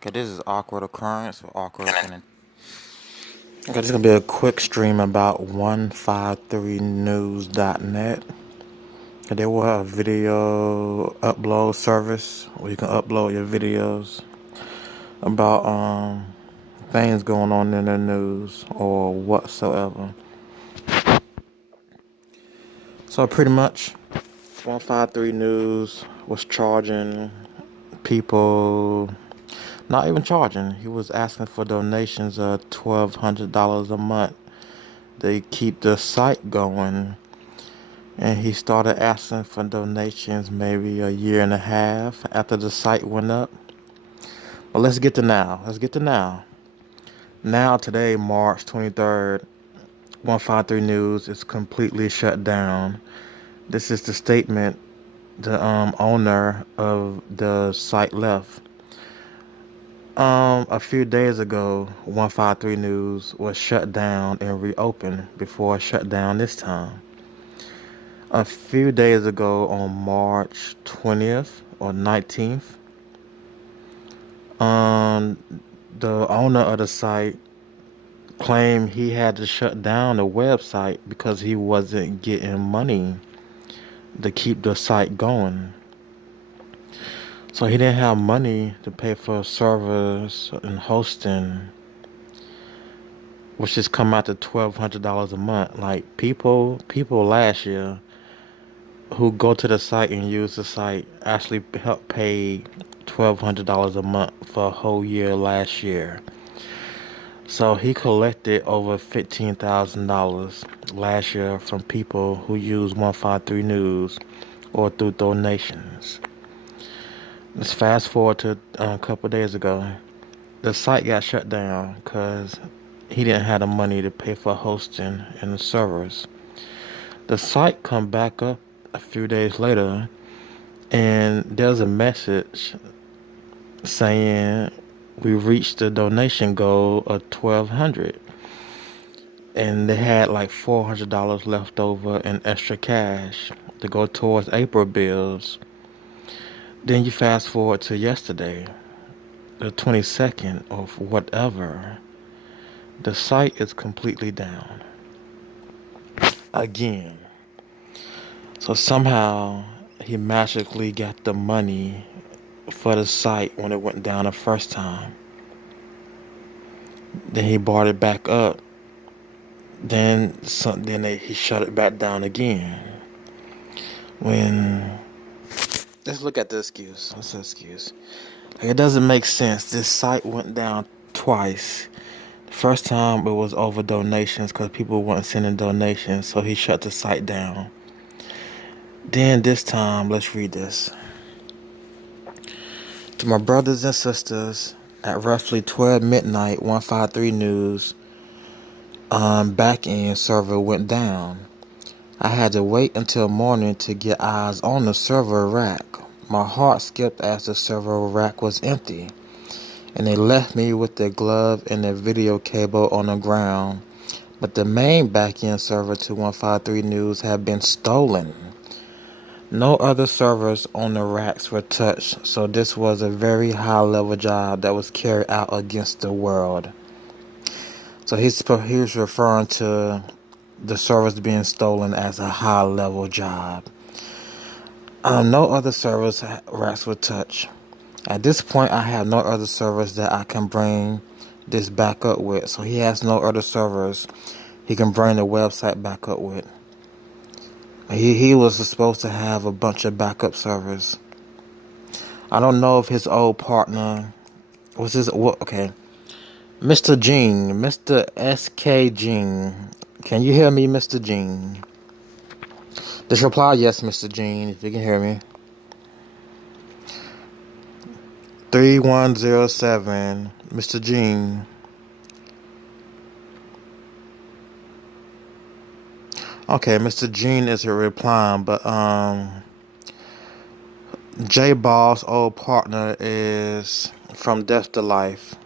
Okay, this is awkward occurrence or awkward opinion. Okay, this is gonna be a quick stream about 153news.net. Okay, they will have a video upload service where you can upload your videos about things going on in the news or whatsoever. So pretty much 153 News was charging people, not even charging, he was asking for donations of $1,200 a month. They keep the site going, and he started asking for donations maybe a year and a half after the site went up. But let's get to now. Now today, March 23rd, 153 News is completely shut down. This is the statement the owner of the site left. A few days ago, 153 News was shut down and reopened before it shut down this time. A few days ago, on March 20th or 19th, um, the owner of the site claimed he had to shut down the website because he wasn't getting money to keep the site going. So he didn't have money to pay for servers and hosting, which just come out to $1,200 a month. Like people last year who go to the site and use the site actually help pay $1,200 a month for a whole year last year. So he collected over $15,000 last year from people who use 153 News or through donations. Let's fast forward to a couple of days ago. The site got shut down because he didn't have the money to pay for hosting and the servers. The site come back up a few days later, and there's a message saying we reached the donation goal of $1,200, and they had like $400 left over in extra cash to go towards April bills. Then you fast forward to yesterday, the 22nd of whatever. The site is completely down again. So somehow he magically got the money for the site when it went down the first time. Then he brought it back up. Then he shut it back down again. Let's look at the excuse. What's the excuse? It doesn't make sense. This site went down twice. The first time it was over donations because people weren't sending donations, so he shut the site down. Then this time, let's read this. To my brothers and sisters, at roughly 12 midnight, 153 News back-end server went down. I had to wait until morning to get eyes on the server rack. My heart skipped as the server rack was empty, and they left me with the glove and the video cable on the ground. But the main back-end server to 153 News had been stolen. No other servers on the racks were touched, so this was a very high-level job that was carried out against the world. So he's referring to the servers being stolen as a high-level job. No other servers racks were touched. At this point, I have no other servers that I can bring this back up with. So he has no other servers he can bring the website back up with. He was supposed to have a bunch of backup servers. I don't know if his old partner was his. Okay, Mr. Gene, Mr. SK Gene, can you hear me, Mr. Gene? Just reply yes, Mr. Gene, if you can hear me. 3107, Mr. Gene. Okay, Mr. Gene isn't replying, but J Ball's old partner is from Death to Life.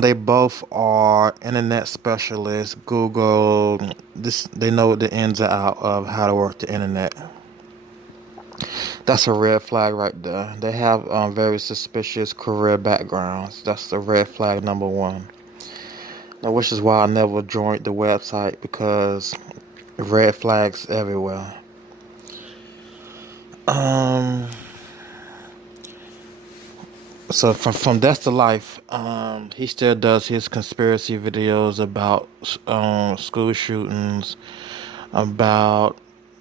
They both are internet specialists. Google this. They know the ins and outs of how to work the internet. That's a red flag right there. They have very suspicious career backgrounds. That's the red flag number one. Now, which is why I never joined the website, because red flags everywhere. Um, so from Death to Life, he still does his conspiracy videos about school shootings, about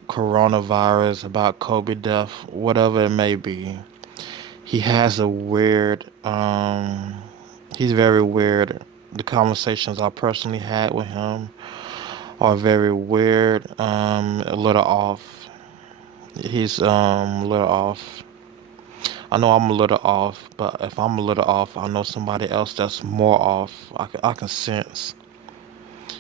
coronavirus, about Kobe death, whatever it may be. He has a weird, he's very weird. The conversations I personally had with him are very weird, a little off. He's a little off. I know I'm a little off, but if I'm a little off, I know somebody else that's more off. I can sense.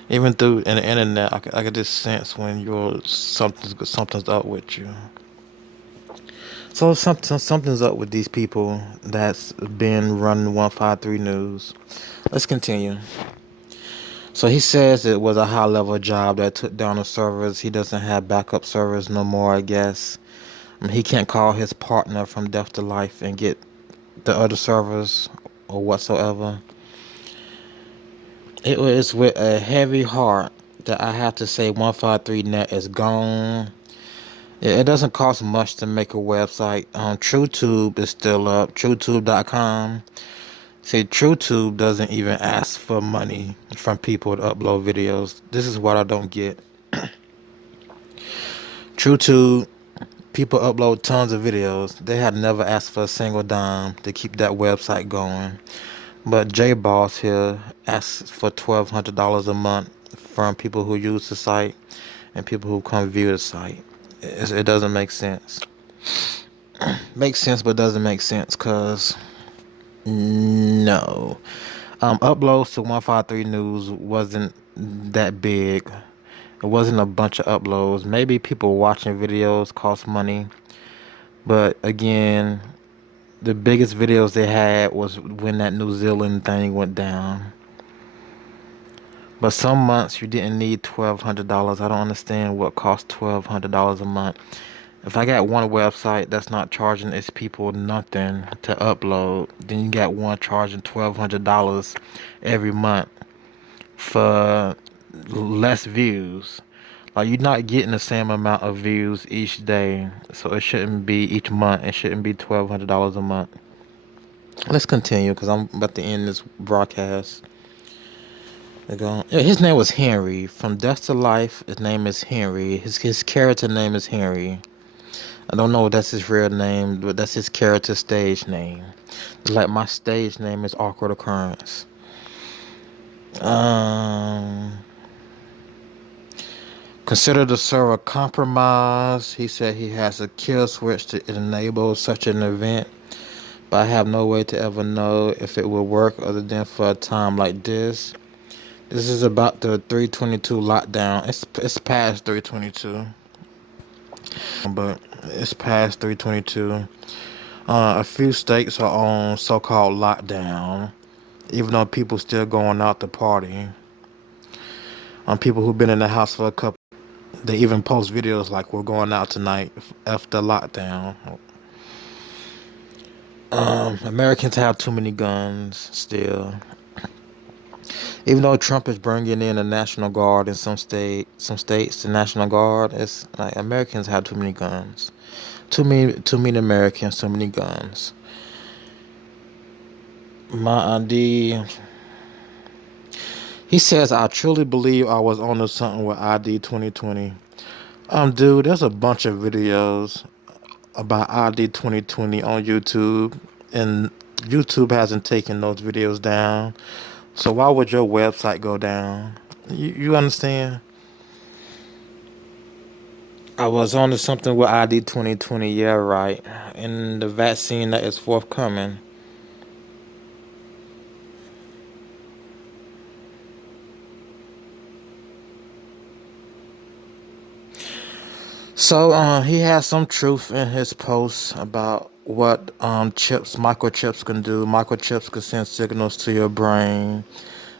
Even through in the internet, I can just sense when something's up with you. So something's up with these people that's been running 153 News. Let's continue. So he says it was a high level job that took down the servers. He doesn't have backup servers no more, I guess. He can't call his partner from Death to Life and get the other servers or whatsoever. It was with a heavy heart that I have to say 153net is gone. It doesn't cost much to make a website. TrueTube is still up, TrueTube.com. See, TrueTube doesn't even ask for money from people to upload videos. This is what I don't get. TrueTube, people upload tons of videos. They had never asked for a single dime to keep that website going. But J-Boss here asks for $1,200 a month from people who use the site and people who come view the site. It doesn't make sense. Makes sense, but doesn't make sense, because no. Uploads to 153 News wasn't that big. It wasn't a bunch of uploads. Maybe people watching videos cost money. But again, the biggest videos they had was when that New Zealand thing went down. But some months you didn't need $1,200. I don't understand what costs $1,200 a month. If I got one website that's not charging its people nothing to upload, then you got one charging $1,200 every month for less views. Like, you're not getting the same amount of views each day, so it shouldn't be each month. It shouldn't be $1,200 a month. Let's continue, because I'm about to end this broadcast. His name was Henry. From Death to Life, his name is Henry. His character name is Henry. I don't know if that's his real name, but that's his character stage name. Like, my stage name is Awkward Occurrence. Consider the server compromised. He said he has a kill switch to enable such an event, but I have no way to ever know if it will work other than for a time like this. This is about the 322 lockdown. It's past 322. But it's past 322. A few states are on so-called lockdown, even though people still going out to party. People who've been in the house for a couple, they even post videos like, we're going out tonight after lockdown. Americans have too many guns still. Even though Trump is bringing in the National Guard in some states, the National Guard, it's like Americans have too many guns. Too many Americans, too many guns. My ID. He says, I truly believe I was onto something with ID 2020. Dude, there's a bunch of videos about ID 2020 on YouTube, and YouTube hasn't taken those videos down. So why would your website go down? You understand? I was on to something with ID 2020, yeah, right. And the vaccine that is forthcoming. So he has some truth in his posts about what microchips can do. Microchips can send signals to your brain.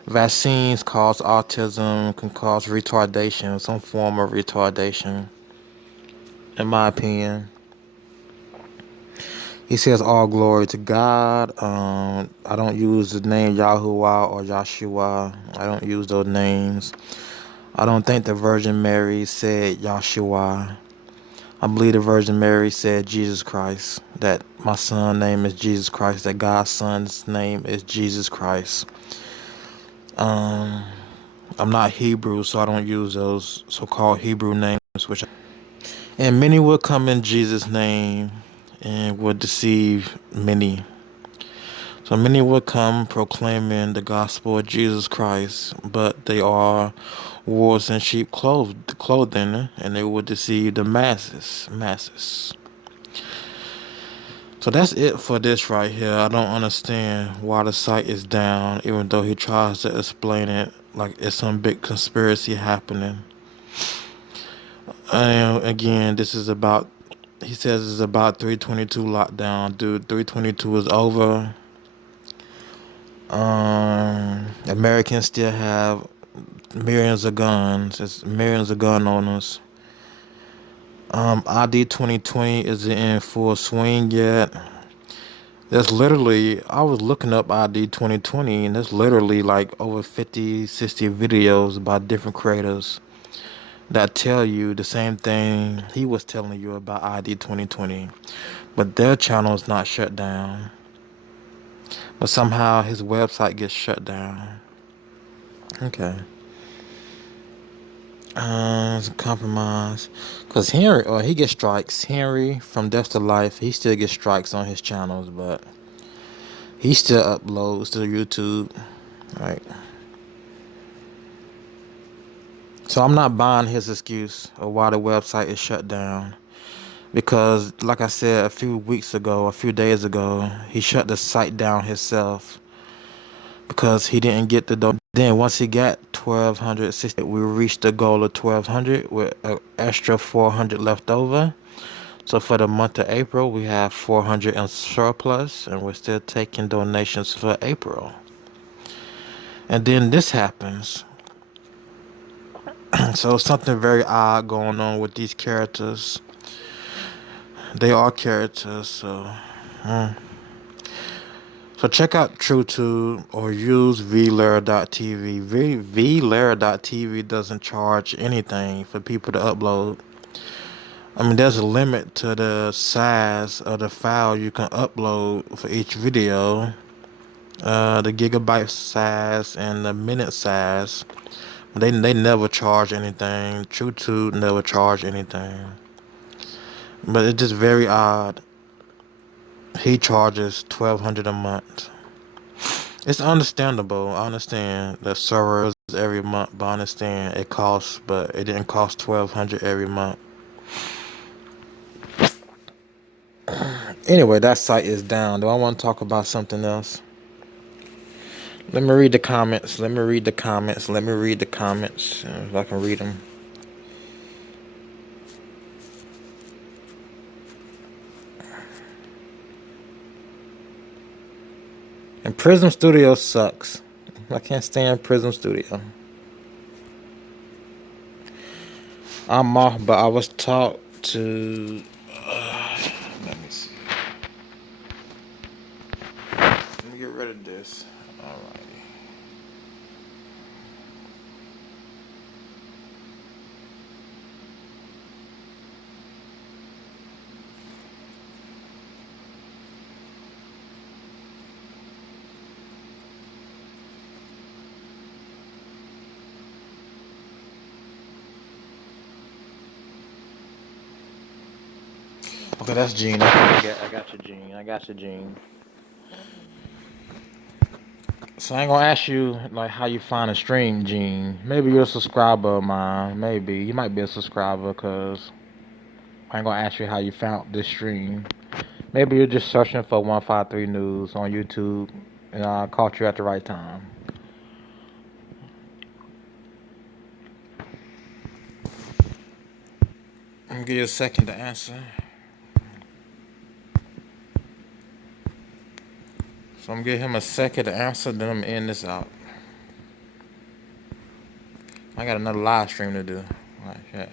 Vaccines cause autism, can cause retardation, some form of retardation, in my opinion. He says all glory to God. I don't use the name Yahuwah or Yahshua. I don't use those names. I don't think the Virgin Mary said Yahshua. I believe the Virgin Mary said Jesus Christ. That my son's name is Jesus Christ. That God's son's name is Jesus Christ. I'm not Hebrew, so I don't use those so-called Hebrew names. And many will come in Jesus' name and will deceive many. So many will come proclaiming the gospel of Jesus Christ, but they are wolves in sheep clothing, and they will deceive the masses. So that's it for this right here. I don't understand why the site is down, even though he tries to explain it like it's some big conspiracy happening. And again, this is about, he says it's about 322 lockdown. Dude, 322 is over. Americans still have millions of guns. It's millions of gun owners. ID 2020 isn't in full swing yet. There's literally, I was looking up ID 2020, and there's literally like over 50, 60 videos by different creators that tell you the same thing he was telling you about ID 2020. But their channel is not shut down. But somehow his website gets shut down. Okay. It's a compromise. Because Henry, or he gets strikes. Henry from Death to Life, he still gets strikes on his channels, but he still uploads to YouTube. Right. So I'm not buying his excuse of why the website is shut down. Because, like I said a few days ago, he shut the site down himself. Because he didn't get the then once he got 1,260, we reached the goal of 1,200 with an extra 400 left over. So for the month of April, we have 400 in surplus, and we're still taking donations for April. And then this happens. So something very odd going on with these characters. They are characters, so. So check out TrueTube or use VLera.tv. VLera.tv doesn't charge anything for people to upload. I mean, there's a limit to the size of the file you can upload for each video. The gigabyte size and the minute size. They never charge anything. TrueTube never charge anything. But it's just very odd. He charges $1,200 a month. It's understandable. I understand the servers every month, but I understand it costs, but it didn't cost $1,200 every month. Anyway, that site is down. Do I want to talk about something else? Let me read the comments. If I can read them. And Prism Studio sucks. I can't stand Prism Studio. I'm off, but I was taught to. Let me see. Let me get rid of this. Alrighty. Okay, that's Gene. I got your Gene. So I ain't gonna ask you like how you find a stream, Gene. Maybe you're a subscriber of mine. Maybe you might be a subscriber, cause I ain't gonna ask you how you found this stream. Maybe you're just searching for 153 News on YouTube, and I caught you at the right time. Let me give you a second to answer. So I'm gonna give him a second to answer, then I'm gonna end this out. I got another live stream to do. Alright, yeah.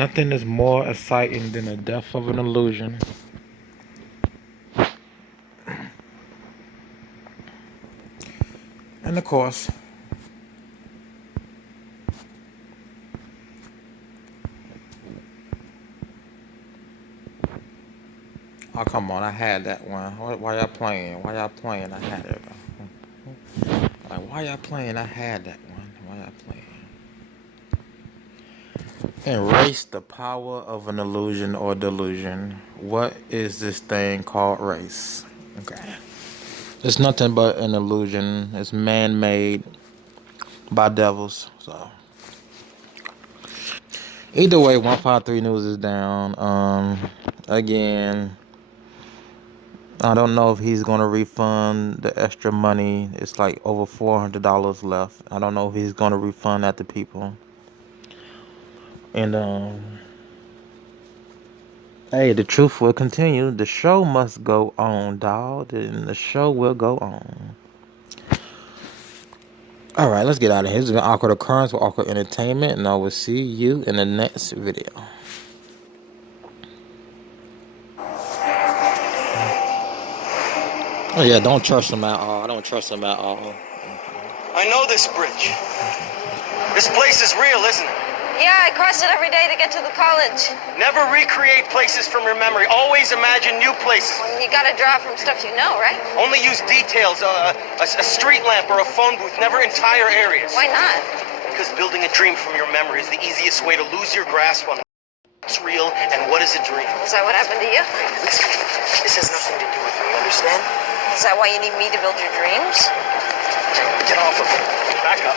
Nothing is more exciting than the death of an illusion. And of course, oh come on, I had that one. Why y'all playing? Why y'all playing? I had it. Like, why y'all playing? I had that one. Why y'all playing? Erase the power of an illusion or delusion. What is this thing called race? Okay. It's nothing but an illusion. It's man-made by devils. So either way, 153 News is down. Again, I don't know if he's gonna refund the extra money. It's like over $400 left. I don't know if he's gonna refund that to people. And hey, the truth will continue. The show must go on, dog. And the show will go on. Alright, let's get out of here. This has been Awkward Occurrence with Awkward Entertainment, and I will see you in the next video. Oh yeah, don't trust him at all. I don't trust him at all. I know this bridge. This place is real, isn't it? Yeah, I cross it every day to get to the college. Never recreate places from your memory. Always imagine new places. Well, you gotta draw from stuff you know, right? Only use details, a street lamp or a phone booth, never entire areas. Why not? Because building a dream from your memory is the easiest way to lose your grasp on what's real and what is a dream. Is that what happened to you? Listen, this has nothing to do with me, understand? Is that why you need me to build your dreams? Get off of me. Back up.